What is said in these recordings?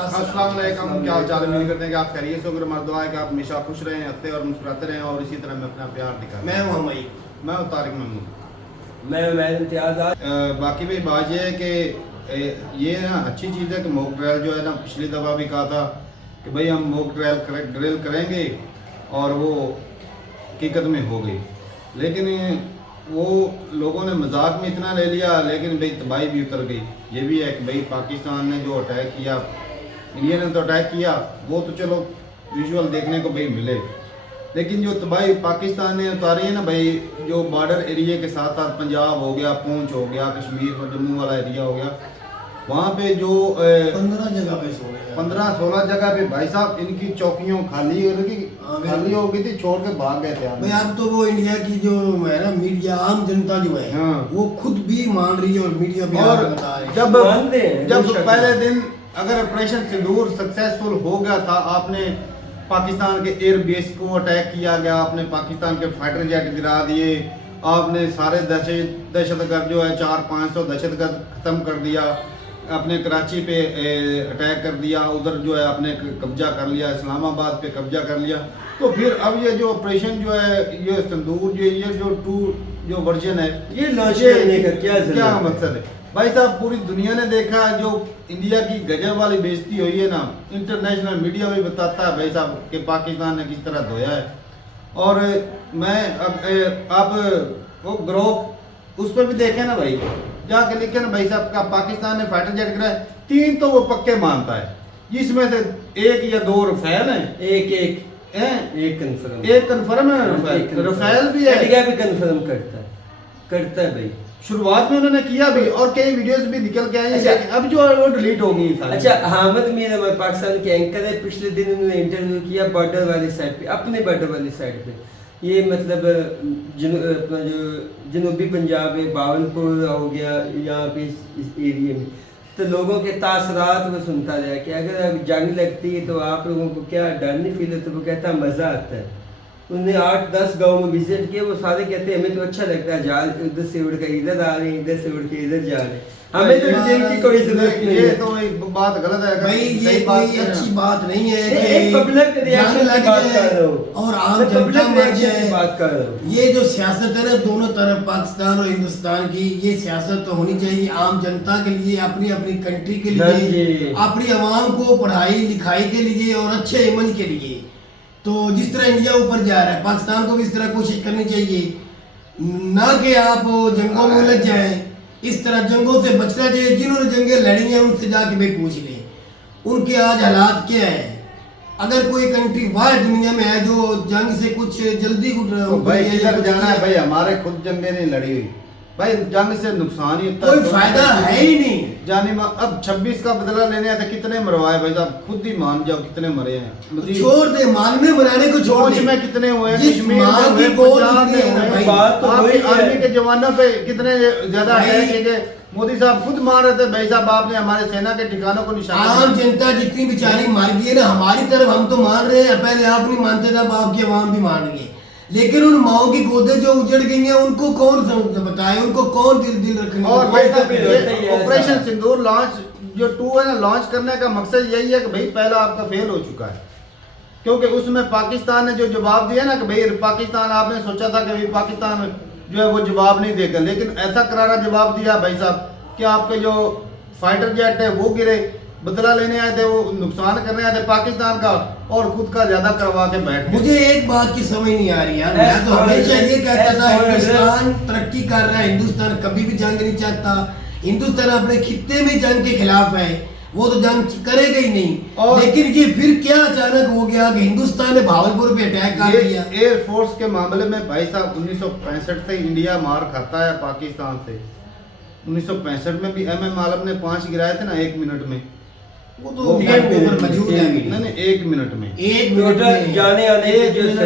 अस्सलाम वालेकुम, क्या हाल चाल है? उम्मीद करते हैं कि आप खैरियत से होकर। हमारा दुआ है कि आप हमेशा खुश रहें, हंसते और मुस्कुराते रहें और इसी तरह में अपना प्यार दिखाएं। मैं हूं मई। मैं हूं तारिक महमूद। मैं इम्तियाज। बाकी भी बात यह है कि ये ना अच्छी चीज़ है कि मॉक ड्रिल जो है ना, पिछली दफ़ा भी कहा था कि भाई हम मॉक ड्रिल करेंगे और वो हकीकत में हो गई, लेकिन वो लोगों ने मजाक में इतना ले लिया, लेकिन भाई तबाही भी उतर गई। ये भी है कि भाई पाकिस्तान ने जो अटैक किया, इंडिया ने तो अटैक किया, वो तो चलो विजुअल देखने को भाई मिले, लेकिन जो तबाही पाकिस्तान ने उतारी है ना भाई, जो बॉर्डर एरिया के साथ साथ पंजाब हो गया, पूंछ हो गया, कश्मीर और जम्मू वाला एरिया हो गया, वहाँ पे जो 15 जगह पे सो गए, 15-16 जगह पे भाई साहब इनकी चौकियों खाली हो गई थी, छोड़ के भाग गए थे भाई। अब तो वो इंडिया की जो है ना मीडिया, आम जनता जो है वो खुद भी मान रही है और मीडिया भी बता रही है। जब पहले दिन अगर ऑपरेशन सिंदूर सक्सेसफुल हो गया था, आपने पाकिस्तान के एयर बेस को अटैक किया गया, आपने पाकिस्तान के फाइटर जेट गिरा दिए, आपने सारे दहशतगर्द जो है 400-500 दहशतगर्द खत्म कर दिया, अपने कराची पे अटैक कर दिया, उधर जो है आपने कब्जा कर लिया, इस्लामाबाद पे कब्जा कर लिया, तो फिर अब ये जो ऑपरेशन जो है, ये सिंदूर जो ये जो वर्जन है, ये लॉन्च करने का क्या मकसद है भाई साहब? पूरी दुनिया ने देखा है, जो इंडिया की गजब वाली बेइज्जती हुई है ना, इंटरनेशनल मीडिया भी बताता है भाई साहब कि पाकिस्तान ने किस तरह धोया है। और मैं अब वो ग्रोह उस पर भी देखे ना भाई, जाके लिखे ना भाई साहब का पाकिस्तान ने फाइटर जेट गिराए, 3 तो वो पक्के मानता है, जिसमें से 1 या 2 रफेल हैं, एक कंफर्म है, रफेल भी है, इंडिया भी कंफर्म करता है भाई। शुरुआत में उन्होंने किया भी और कई वीडियोस भी निकल के आई हैं, अब जो है वो डिलीट हो गई। अच्छा, हामिद मीर हमारे पाकिस्तान के एंकर है, पिछले दिन उन्होंने इंटरव्यू किया बॉर्डर वाली साइड पे, अपने बॉर्डर वाली साइड पे, ये मतलब अपना जो जनूबी पंजाब है, बावलपुर हो गया यहाँ पे इस एरिया में, तो लोगों के तासरात वो सुनता रहा कि अगर जंग लगती है तो आप लोगों को क्या डर नहीं फील होता? वो कहता मज़ा आता है। उन्हें 8-10 गाँव में विजिट किए, वो सारे कहते हैं हमें तो अच्छा लगता है, जहाज उधर से उड़ के इधर आ रहे हैं, इधर से उड़ के इधर जा रहे हैं, हमें तो विजन की कोई जरूरत नहीं है। ये तो एक बात गलत है भाई, ये कोई अच्छी बात नहीं है कि एक पब्लिक रिएक्शन की बात कर रहा हूं और आम जनता मर जाए। बात कर रहा हूं, ये जो सियासत है ना दोनों तरफ, पाकिस्तान और हिंदुस्तान की, ये सियासत तो होनी चाहिए आम जनता के लिए, अपनी अपनी कंट्री के लिए, अपनी आवाम को पढ़ाई लिखाई के लिए और अच्छे इमेज के लिए। तो जिस तरह इंडिया ऊपर जा रहा है, पाकिस्तान को भी इस तरह कोशिश करनी चाहिए, ना कि आप जंगों में उलझ जाएं। इस तरह जंगों से बचना चाहिए। जिन्होंने जंगें लड़ी हैं उनसे जाके भाई पूछ लें उनके आज हालात क्या है। अगर कोई कंट्री वाह दुनिया में है जो जंग से कुछ जल्दी भाई किधर जाना है भाई? हमारे खुद जंगें नहीं लड़ी हुई भाई, जंग से नुकसान ही इतना, कोई फायदा है ही नहीं। जाने अब 26 का बदला लेने आते, कितने मरवाए भाई साहब? खुद ही मान जाओ कितने मरे हैं। छोड़ दे, मानने मनाने को छोड़ दे, में कितने हुए, कश्मीर में आर्मी के जवानों पे कितने ज्यादा अटैक किए। मोदी साहब खुद मान रहे थे भाई साहब, आपने हमारे सेना के ठिकानों को निशाना। आम जनता जितनी बेचारी मार गई है ना हमारी तरफ, हम तो मान रहे हैं, पहले आप नहीं मानते थे, अब आपकी आवाम भी मान रही है, लेकिन उन माओ की गोदे जो उजड़ गई हैं उनको कौन बताए, उनको कौन दिल रखने। और ऑपरेशन सिंदूर लॉन्च जो 2 है ना, लॉन्च करने का मकसद यही है कि भाई पहला आपका फेल हो चुका है, क्योंकि उसमें पाकिस्तान ने जो जवाब दिया ना कि भाई पाकिस्तान, आपने सोचा था कि भाई पाकिस्तान जो है वो जवाब नहीं देगा, लेकिन ऐसा करारा जवाब दिया भाई साहब कि आपके जो फाइटर जेट है वो गिरे, बदला लेने आए थे, वो नुकसान करने आए थे पाकिस्तान का और खुद का ज्यादा करवा के बैठ गए। मुझे एक बात की समझ नहीं आ रही यार, मैं तो हमेशा ये कहता था हिंदुस्तान तरक्की कर रहा है, हिंदुस्तान कभी भी जंग नहीं चाहता, हिंदुस्तान अपने खित्ते में जंग के खिलाफ है, वो तो जंग करेगा ही नहीं। लेकिन ये फिर क्या अचानक हो गया कि हिंदुस्तान ने भावलपुर पे अटैक कर दिया। एयरफोर्स के मामले में भाई साहब 1965 से इंडिया मार खाता है पाकिस्तान से। 1965 में भी MM आलम ने 5 गिराए थे ना 1 मिनट में, वो तो मौजूद है। नहीं 1 मिनट में, 1 मिनट जाने आने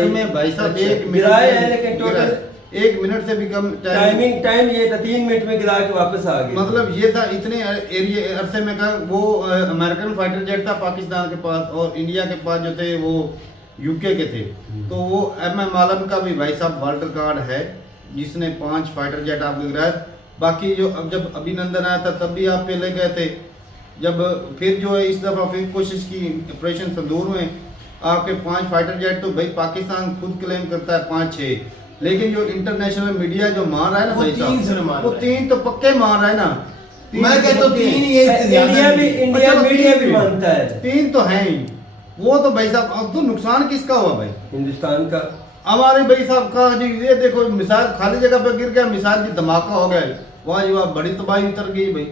में भाई साहब 1 गिराए हैं, लेकिन टोटल 1 मिनट से भी कम टाइम ये था, 3 मिनट में गिरा के वापस आ गए। मतलब ये था इतने एरिया अरसे में का वो अमेरिकन फाइटर जेट था पाकिस्तान के पास, और इंडिया के पास जो थे वो UK के थे। तो वो MM आलम का भी भाई साहब वर्ल्ड रिकॉर्ड है, जिसने 5 फाइटर जेट आपको गिराए। बाकी जो अब जब अभिनंदन आया था तब भी आप पहले गए थे, जब फिर जो है इस दफ़ा फिर कोशिश की, ऑपरेशन संदूर में आपके 5 फाइटर जेट तो भाई पाकिस्तान खुद क्लेम करता है 5-6, लेकिन जो इंटरनेशनल मीडिया जो मार रहा है ना वो भाई 3 से साहब, मार वो रहा है। 3 तो पक्के मार रहा है ना। मैं कहता हूँ 3 ही है, इससे ज्यादा इंडिया भी नहीं। इंडिया चलो, मीडिया 3 भी मानता है। 3 तो हैं ही। वो तो भाई साहब अब तो नुकसान किसका हुआ भाई? हिंदुस्तान का। हमारे भाई साहब का जी ये देखो मिसाइल खाली जगह पे गिर गया, मिसाइल की धमाका हो गया, वाह जी वाह, बड़ी तबाही उतर गई भाई।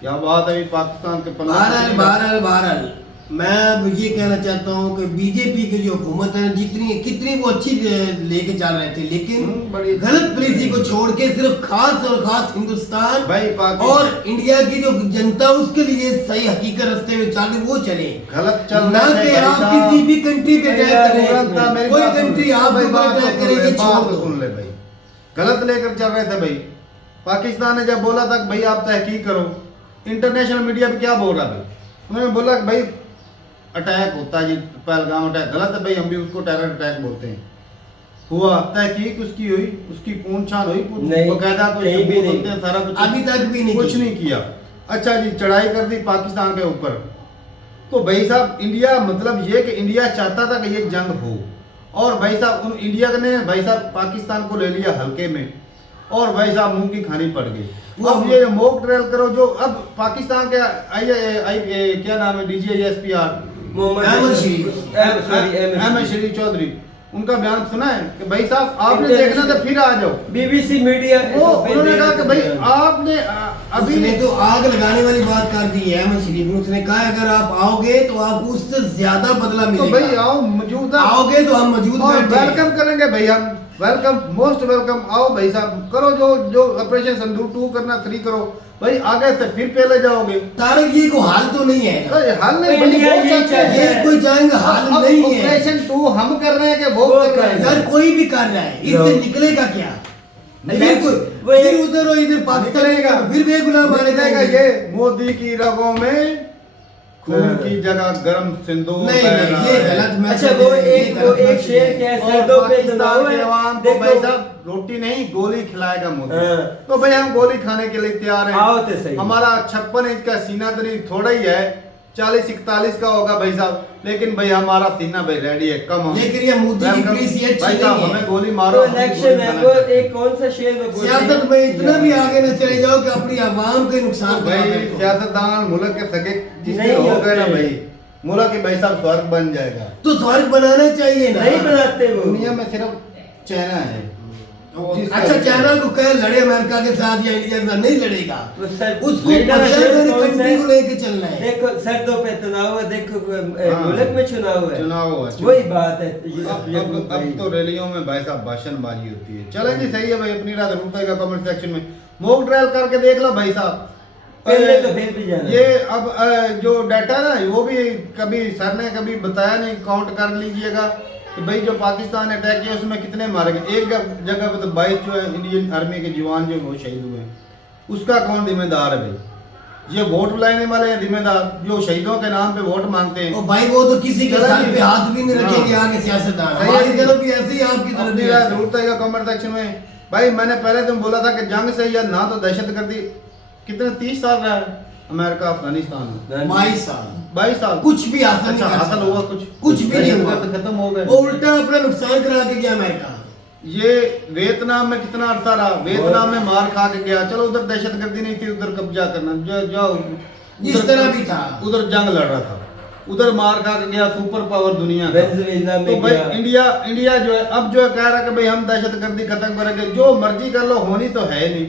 क्या बात है पाकिस्तान के बहरहाल मैं अब ये कहना चाहता हूँ कि बीजेपी की जो हुकूमत है कितनी वो अच्छी लेके चल रहे थे, लेकिन बड़ी गलत पॉलिसी को छोड़ के सिर्फ खास और खास हिंदुस्तान भाई और इंडिया की जो जनता उसके लिए सही हकीकत रास्ते में चल वो चले, गलत चल ना कि आप किसी भी कंट्री पे अटैक करें। कोई कंट्री आप अटैक करे ये छोड़ दो। सुन ले भाई, गलत लेकर चल रहे थे भाई। पाकिस्तान ने जब बोला था कि भाई आप तहकीक करो, इंटरनेशनल मीडिया पे क्या बोल रहा भाई? उन्होंने बोला कि भाई अटैक होता है जी, पहलगाम अटैक गलत है भाई, हम भी उसको टेरर अटैक बोलते हैं। हुआ तहकीक उसकी हुई, उसकी पूछताछ हुई, बकायदा तो कहीं भी नहीं, बोलते हैं सारा कुछ, अभी तक भी नहीं कुछ की। नहीं किया। अच्छा जी, चढ़ाई कर दी पाकिस्तान के ऊपर। तो भाई साहब इंडिया मतलब ये कि इंडिया चाहता था कि ये जंग हो, और भाई साहब उन इंडिया ने भाई साहब पाकिस्तान को ले लिया हल्के में, और भाई साहब मुंह की खानी पड़ गई। अब ये मॉक ड्रिल करो जो अब पाकिस्तान के क्या नाम है DGISPR मोहम्मद अहमद शरीफ चौधरी, उनका बयान सुना है कि भाई साहब आपने देखना था फिर आ जाओ। BBC मीडिया वो उन्होंने कहा कि भाई आपने अभी उसने तो आग लगाने वाली बात कर दी है अहमद शरीफ ने। उसने कहा अगर आप आओगे तो आपको उससे ज्यादा बदला तो मिलेगा। भाई आओ मौजूदा आओगे तो हम मौजूद और बैठे हैं। वेलकम करेंगे भाई, हम वेलकम, मोस्ट वेलकम। आओ भाई साहब करो जो ऑपरेशन संदूर 2 करना 3 करो भाई, आगे से फिर पहले जाओगे। तारक ये को हाल तो नहीं है ना। अरे हल नहीं भाई, इंडिया बहुत यही अच्छा चाहता है। ये कोई जंग हाल अब नहीं है ऑपरेशन 2 हम कर रहे हैं कि वो वो कर कर रहे रहे हैं? यार, कोई भी कर रहा है, इससे निकलेगा क्या? वो फिर उधर हो इधर पाकिस्तान निकलेगा, फिर बेगुनाह मारे निकलेगा। जाएंगे। ये मोदी की रगों में खून की जगह गर्म सिंदूर नहीं बह नहीं रहा ये है। गलत मैसेज अच्छा वो है, ये एक गलत मैसेज शेर है। क्या और सरदों पे पाकिस्तान तनाव के है। अवाम को देखो, भाई साहब रोटी नहीं गोली खिलाएगा मोदी। हाँ। तो भाई हम गोली खाने के लिए तैयार हैं। आओ तो सही। हमारा 56 इंच का सीना तो नहीं थोड़ा ही है, 40-41 का होगा भाई साहब, लेकिन भाई हमारा सीना भाई रेडी है। कम हम लेकिन ये मोदी की वेलकम। पुलिस ये अच्छी भाई साहब नहीं है। हमें गोली तो मारो, हम इलेक्शन गोली है खाना वो चाहते हैं। एक कौन सा शेर में बोलते सियासत में इतना भी आगे न चले जाओ कि अपनी आवाम के नुकसान तो करा भाई बैठो। सियासतदान मुल्क के सगे जिसमें नहीं हो गए ना होते। भाई, मुल्क के भाई साहब स्वर्ग बन जाएगा। तो स्वर्ग बनाना चाहिए ना। नहीं बनाते वो। दुनिया में सिर्फ चाइना है। जिसका- अच्छा चाइना को कहे लड़े अमेरिका के साथ या इंडिया के साथ, नहीं लड़ेगा। वो सर उसको लीडर बदले शेर वाली कौन सा कंट्री है? को लेके चलना है। देखो सरदों पे तनाव है, देखो हाँ। मुल्क में चुनाव है, चुनाव हुआ, वही बात है। अब तो रैलियों में भाई साहब भाषणबाजी होती है। चलें जी, सही है भाई, अपनी रात जरूर पाएगा कमेंट सेक्शन में। मॉक ड्रिल करके देख लो भाई साहब। पहले तो फिर भी जाना। ये अब जो डाटा ना वो भी कभी सर ने कभी बताया नहीं, काउंट कर लीजिएगा कि भाई जो पाकिस्तान अटैक किया उसमें कितने मारे गए। एक जगह पे तो 22 जो है इंडियन आर्मी के जवान जो वो शहीद हुए, उसका कौन जिम्मेदार है भाई? ये वोट लाने वाले हैं जिम्मेदार, जो शहीदों के नाम पे वोट मांगते हैं। और भाई वो तो किसी के चलो सर जी। पे हाथ भी नहीं रखेंगे हाँ। आगे सियासतदान। सही है हमारी जी। तरफ भी ऐसे ही, आपकी तरफ अपनी भी राय ऐसे। जरूर बताइएगा कमेंट सेक्शन में। भाई मैंने पहले तुम बोला था कि जंग से या ना तो दहशतगर्दी कितने 30 साल रहा है अमेरिका अफगानिस्तान में, 22 साल 22 साल कुछ भी हासिल नहीं अच्छा, कर हासिल सका। हुआ कुछ भी नहीं हुआ। दहशतगर्द खत्म हो गए। वो उल्टा अपना नुकसान करा के गया अमेरिका। ये वियतनाम में कितना अरसा रहा, वियतनाम में मार खा के गया। चलो उधर दहशतगर्दी नहीं थी, उधर कब्जा करना जाओ, जिस तरह भी था उधर जंग लड़ रहा था, उधर मार खा के गया सुपर पावर दुनिया का। वेनेजुएला में तो भाई गया। इंडिया जो है अब जो है कह रहा है कि भाई हम दहशतगर्दी खत्म करेंगे। जो मर्जी कर लो, होनी तो है नहीं।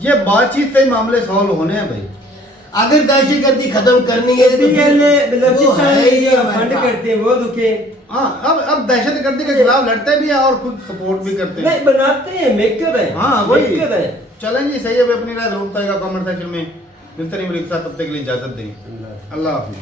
ये बातचीत से ही मामले सॉल्व होने हैं भाई। अगर दहशतगर्दी खत्म करनी है तो पीएलए वो बलूचिस्तान है ही फंड अमेरिका। करते हैं वो रुके। हाँ अब दहशतगर्दी के खिलाफ लड़ते भी हैं और खुद सपोर्ट भी करते हैं। नहीं बनाते हैं, मेकर है। हाँ वही मेकर है। चलें जी, सही है भाई, अपनी राय जरूर बताइएगा कमेंट सेक्शन में। मिलते नहीं, तब तक के लिए इजाजत दें। अल्लाह हाफिज़।